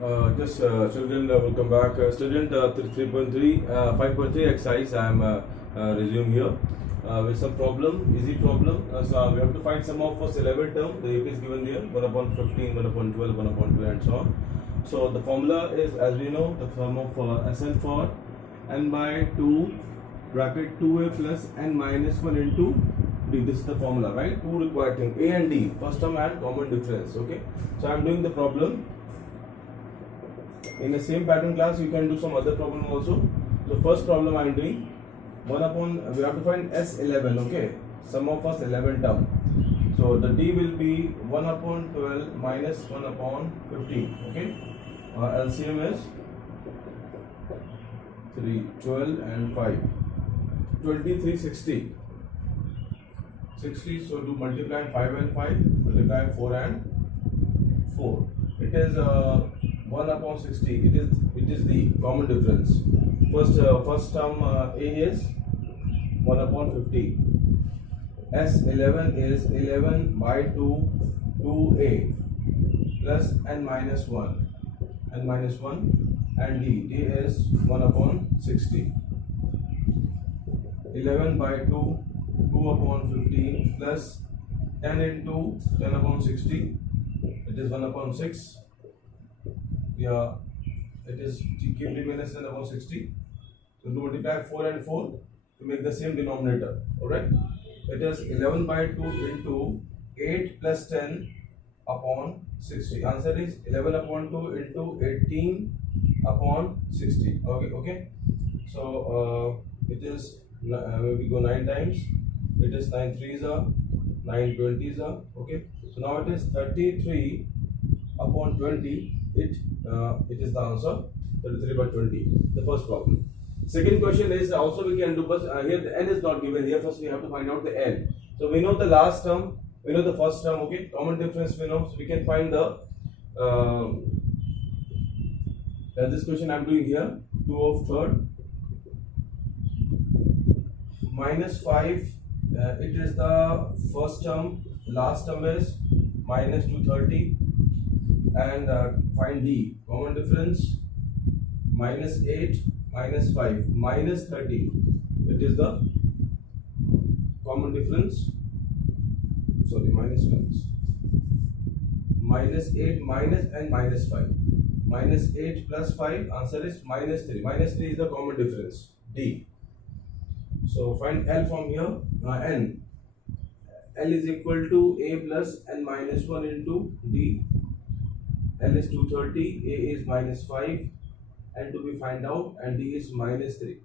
Children, welcome back. Student 3.3, 5.3 exercise. I am resume here with some problem, easy problem. So we have to find sum of first 11 term. The AP is given there 1 upon 15, 1 upon 12, 1 upon 2, and so on. So the formula is, as we know, the sum of Sn for n by 2 bracket 2a plus n minus 1 into d. This is the formula, right? Two required things, a and d, first term and common difference. Okay. So I am doing the problem. In the same pattern class, you can do some other problem also. So first problem I am doing 1 upon, we have to find S11, okay, sum of first 11 term. So the D will be 1 upon 12 minus 1 upon 15, okay. LCM is 3, 12 and 5, 23, 60. 60, so to multiply 5 and 5, multiply 4 and 4. It is 1 upon 60. It is the common difference. First term A is 1 upon 50. S11 is 11 by 2 2A plus n minus 1 and D is 1 upon 60. 11 by 2 2 upon 15 plus 10 into 10 upon 60. It is 1 upon 6. Yeah, it is keep remaining less than upon 60. So to multiply 4 and 4 to make the same denominator. Alright. It is 11 by 2 into 8 plus 10 upon 60. Answer is 11 upon 2 into 18 upon 60. Okay. So it is we go 9 times. It is 9 3s are 9 20s are. Okay. So now it is 33 upon 20. It is the answer 33 by 20. The first problem. Second question is also we can do, but here the n is not given. Here first we have to find out the n. So we know the last term, we know the first term. Okay, common difference we know, so we can find the this question I am doing here. 2 of third minus 5. It is the first term. Last term is minus 230. And find D, common difference, minus 8 minus 5 minus 30. It is the common difference. Sorry, minus 8 minus and minus 5. Minus 8 plus 5, answer is minus 3. Minus 3 is the common difference, D. So find L from here. N. L is equal to A plus n minus 1 into D. L is 230, A is minus 5, and to be find out, and D is minus 3.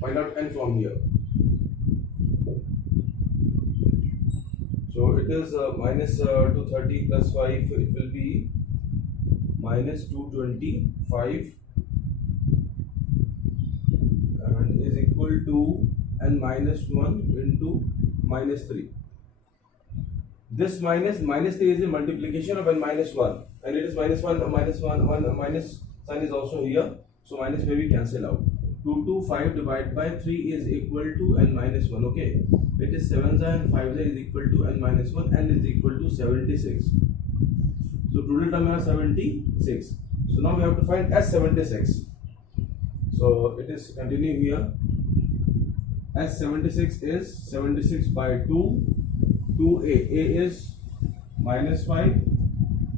Find out n from here. So it is minus 230 plus 5, it will be minus 225 and is equal to n minus 1 into minus 3. This minus 3 is a multiplication of n minus 1, and it is minus 1 minus sign is also here, so minus may be cancelled out. 225 divided by 3 is equal to n minus 1. Okay, it is 7 and 5 is equal to n minus 1 and is equal to 76. So total term is 76. So now we have to find S76. So it is continue here. S76 is 76 by 2. 2a, a is minus 5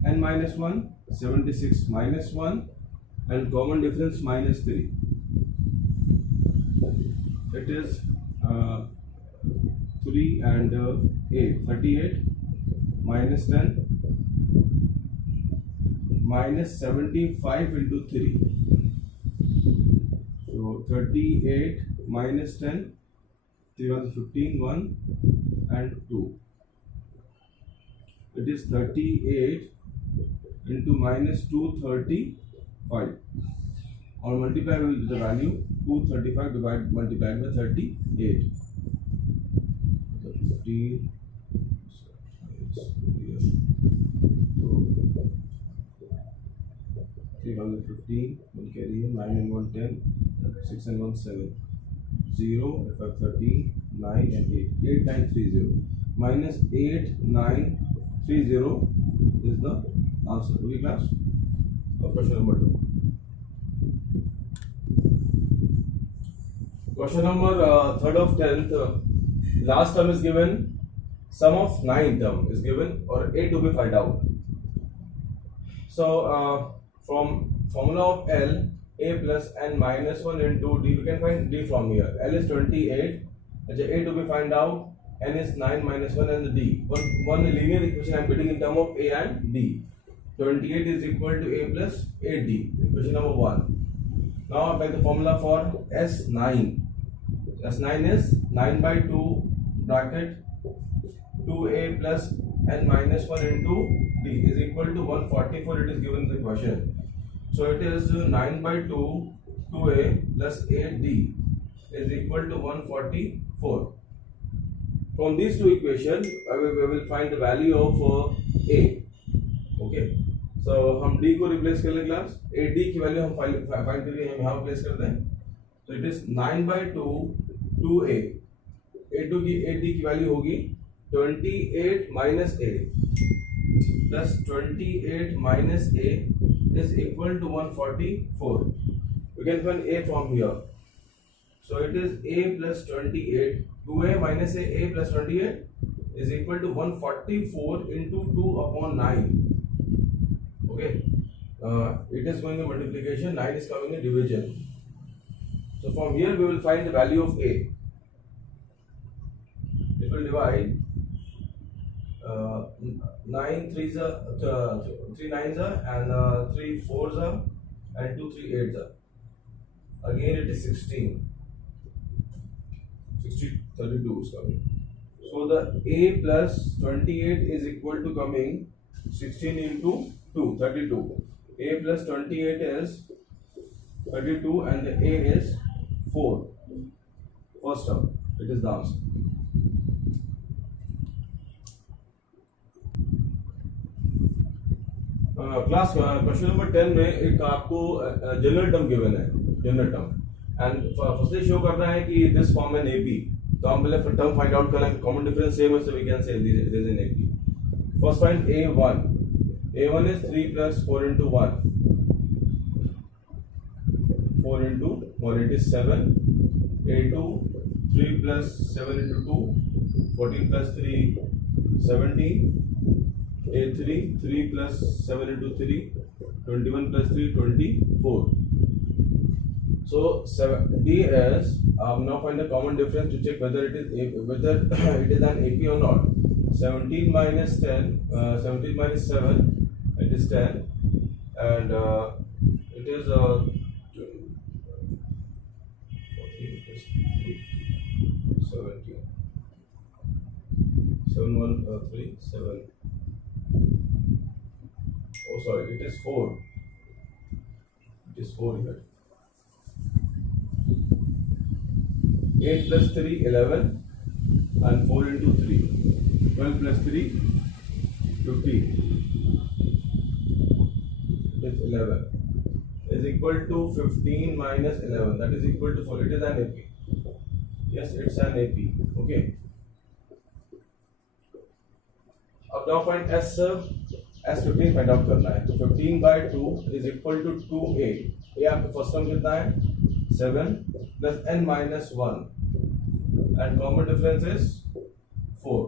and minus 1, 76 minus 1, and common difference minus 3. It is 3 and 8, 38 minus 10 minus 75 into 3. So 38 minus 10, 3 was 15, 1 and 2. It is 38 into minus 235. Or multiply with the value 235 multiplied by 38. 15. So 315 will carry here, 9 and 1 10, 6 and 1 7, 0, 5 13, 9 and 8, 8 9 3 0. Minus 8 9 30 is the answer. Okay, class? of question number 2. Question number 3rd of 10th. Last term is given, sum of 9 term is given, or A to be find out. So from formula of L, A plus n minus 1 into D, we can find D from here. L is 28, A to be find out, n is 9 minus 1 and the D. One linear equation I am getting in term of A and D. 28 is equal to A plus 8D, equation number 1. Now apply the formula for S9. S9 is 9 by 2 bracket 2A plus n minus 1 into D is equal to 144. It is given in the question. So it is 9 by 2 2A plus 8D is equal to 144. From these two equations, we will find the value of A. Okay. So हम D को replace कर लें class. AD की value हम find करिए, हम यहाँ place करते हैं. So it is 9 by 2 2A. A2 की AD की वैल्यू होगी 28 minus A plus 28 minus A is equal to 144. We can find A from here. So it is A plus 28. 2A minus A plus 28 is equal to 144 into 2 upon 9. Okay. It is going to multiplication. 9 is coming in division. So from here we will find the value of A. It will divide 9 3s are 3 9s are and 3 4s are and 2 3 8s are. Again it is 16. 32 is coming. So the A plus 28 is equal to coming 16 into 2, 32. A plus 28 is 32 and the A is 4. First term, it is the answer. Class question number 10 में एक आपको general term given है, general term and firstly show कर रहा है कि this form an AP. तो हम पहले टर्म फाइंड आउट करें. कॉमन डिफरेंस सेम है, so we can say this is an AP. First find A1. A1 is 3 plus 4 into 1. 4 into 1, it is 7. A2 3 plus 7 into 2. 14 plus 3 17. A3 3 plus 7 into 3. 21 plus 3 24. So 7D is now find the common difference to check whether it is an AP or not. 17 minus 10, 17 minus 7, it is 10, and it is 17. 7 1 3 7. Oh sorry, it is 4. It is 4 here. 8 plus 3 11 and 4 into 3. 12 plus 3 15. It is 11 is equal to 15 minus 11, that is equal to 4. It is an AP. Yes, it's an AP. Okay. अब now find S15 find out करना है. तो 15 by 2 is equal to 2A. A आपका first term कितना है 7 plus n minus 1 and common difference is 4.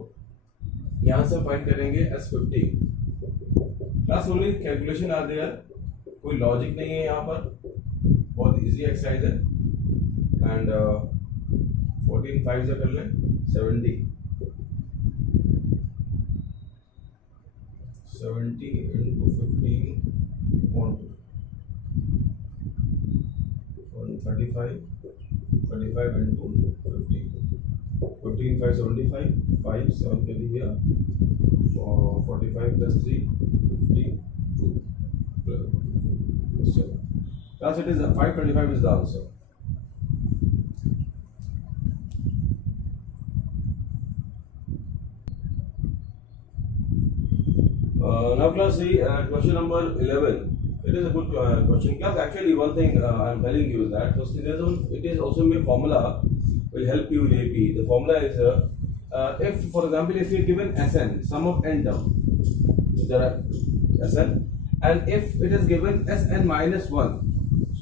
यहाँ से find करेंगे S15. Class only calculation are there, कोई लॉजिक नहीं है यहाँ पर, बहुत इजी एक्सरसाइज है. एंड 14 5 से कर लें 70 into 15 on 35 into 15. 15 5 75 5 7 के लिए 45 plus 3 52. So class it is 525 is the answer. Now class see question number 11. It is a good question. Class actually one thing I am telling you is that first it is also a formula will help you in AP. The formula is if for example if you are given Sn, sum of n term, there are Sn and if it is given Sn minus 1,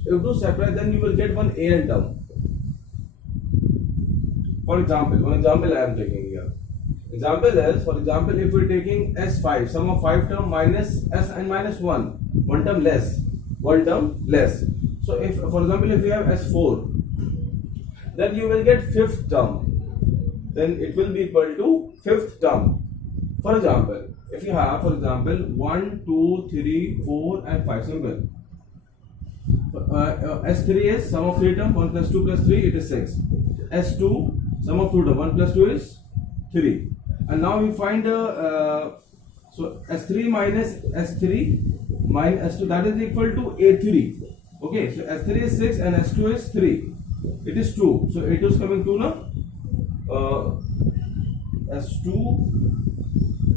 if to separate, then you will get one An term. For example, one example I am taking here. Example is, for example, if we're taking S5, sum of 5 term minus Sn minus 1, one term less. So if, for example, if we have S4, then you will get fifth term. Then it will be equal to fifth term. For example, if you have, for example, 1, 2, 3, 4 and 5, simple. S3 is sum of 3 term, 1 plus 2 plus 3, it is 6. S2, sum of 2 term, 1 plus 2 is 3. And now we find so S3 minus S3 minus S2, that is equal to A3. Okay, so S3 is 6 and S2 is 3. It is 2. So A2 is coming 2 now. S2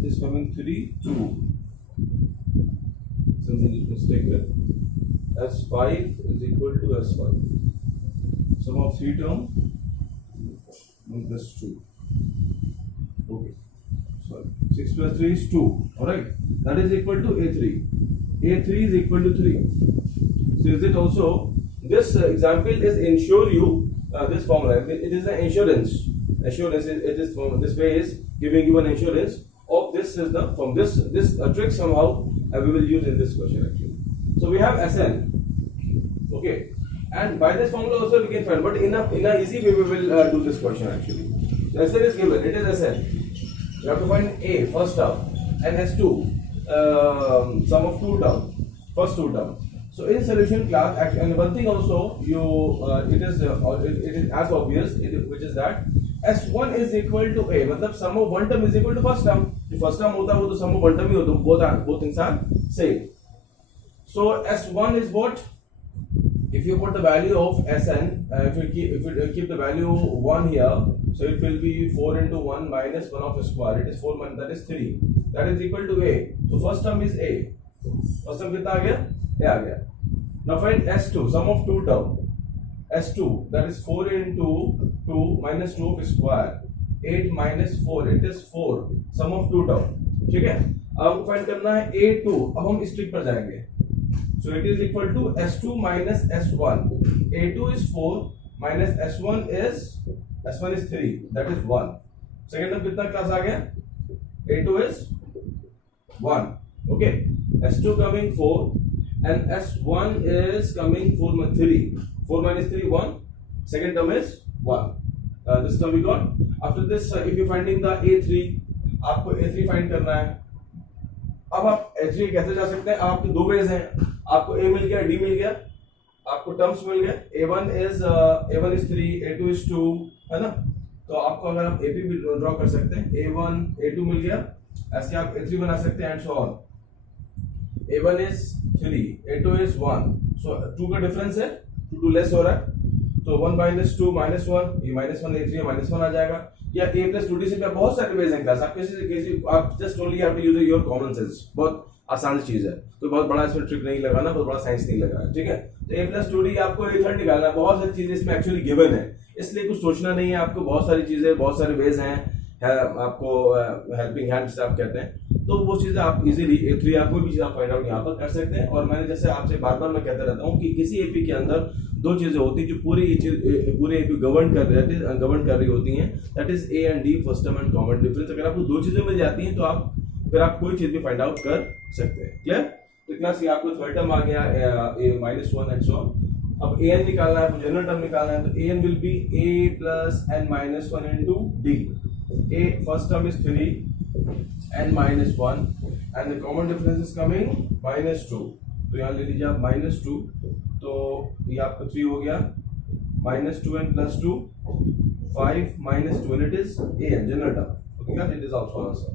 is coming 3, 2. Something is mistaken. S5 is equal to S5. Sum of 3 term 1 plus 2. Okay. Sorry. 6 plus 3 is 2. Alright. That is equal to A3. A3 is equal to 3. So is it also, this example is ensure you this formula. It is an insurance. Assurance, it is from this way is giving you an insurance of this is the from this trick somehow we will use in this question actually. So we have Sn, okay, and by this formula also we can find, but in a easy way we will do this question actually. So Sn is given, it is Sn. You have to find A first term and S2 sum of 2 term, first 2 term. So in solution class, actually, and one thing also it is as obvious, which is that S1 is equal to A, मतलब sum of one term is equal to first term. जो first term होता है वो तो sum of one term ही होता है, both things are same. So S1 is what? If you put the value of Sn, if you keep the value 1 here, so it will be 4 into 1 minus 1 of square. It is 4, that is 3. That is equal to A. So first term is A. First term कितना आ गया? A आ गया. Now find S2, sum of 2 term. S2, that is 4 into 2 minus 2 of square. 8 minus 4, it is 4. Sum of 2 term. ठीक है? अब find करना है A2. अब हम इस ट्रिक पर जाएंगे. So it is equal to S2 minus S1. A2 is 4 minus S1 is 3. That is 1. Second term कितना क्लास आ गया? A2 is 1. Okay. S2 coming 4 and S1 is coming 3. 4 minus 3, 1. Second term is 1. This term we got. After this, if you finding the A3, आपको A3 find करना है. अब आप A3 कैसे जा सकते हैं? आपके दो वेज हैं. आपको A मिल गया, D मिल गया, आपको टर्म्स मिल गए. A1 is 3, A2 is 2, है ना? तो आपको अगर आप AP भी ड्रॉ कर सकते हैं. A1, A2 मिल गया. ऐसे आप A3 बना सकते हैं and so on. A1 is 3, A2 is 1. So 2 का डिफरेंस है, 2 लेस हो रहा है. तो 1 minus 2 minus 1, ये minus 1 A3 minus 1 आ जाएगा. या A plus 2D से बहुत सारे वेज हैं क्लास. आप just only have to use your common sense. बहुत आसान चीज है, तो बहुत बड़ा इसमें ट्रिक नहीं लगाना, बहुत बड़ा साइंस नहीं लगाना. ठीक है? तो A plus 2D आपको A3 निकालना है. बहुत सारी चीजें इसमें एक्चुअली गिवन है, इसलिए कुछ सोचना नहीं है आपको. बहुत सारी चीजें, बहुत सारे वेज हैं आपको हेल्पिंग हैंड जिसे आप कहते हैं. तो वो चीजें आप इजीली A3 या कोई भी चीज आप फाइंड आउट यहाँ पर कर सकते हैं. और मैंने जैसे आपसे बार बार मैं कहता रहता हूँ कि किसी एपी के अंदर दो चीजें होती हैं जो पूरे एपी गवर्न कर रही होती हैं. That is A and D, first term and common difference. अगर आपको दो चीजें मिल जाती हैं तो आप फिर आप कोई चीज भी फाइंड आउट कर सकते हैं. क्लियर? तो क्लास ये आपको थर्ड टर्म आ गया A-1 एंड सो ऑन. अब an निकालना है, जनरल टर्म निकालना है, तो an will be A plus n-1 into D. A first term is 3 and minus 1 and the common difference is coming -2. तो यहाँ ले लीजिए आप -2, तो ये आपका 3 हो गया. -2 and +2, 5 minus 2 and it is A, general term. Okay, it is also answer.